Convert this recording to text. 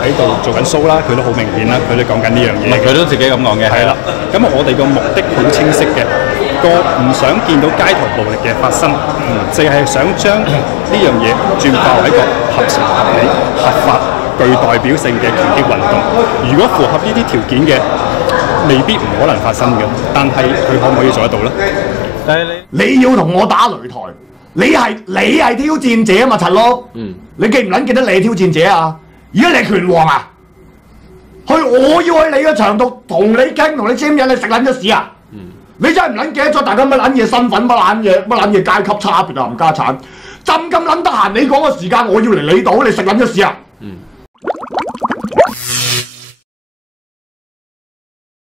喺度做緊 show 啦，佢都好明顯啦，佢都講緊呢樣嘢。佢都自己咁講嘅。係啦，咁我哋個目的好清晰嘅，唔想見到街頭暴力嘅發生，淨係想將呢樣嘢轉化為一個合情合理、合法、具代表性嘅拳擊運動。如果符合呢啲條件嘅，未必唔可能發生嘅，但係佢可唔可以做得到呢？但係你要同我打擂台，你係挑戰者啊嘛，陳碌。你記唔撚記得你係挑戰者啊？而家你係拳王啊？我要去你嘅場度同你傾，同你簽嘢，你食撚咗屎啊？你真係唔撚記得咗大家乜撚嘢身份，乜撚嘢階級差別啊？冚家產，咁撚得閒，你講個時間，我要嚟你度，你食撚咗屎啊？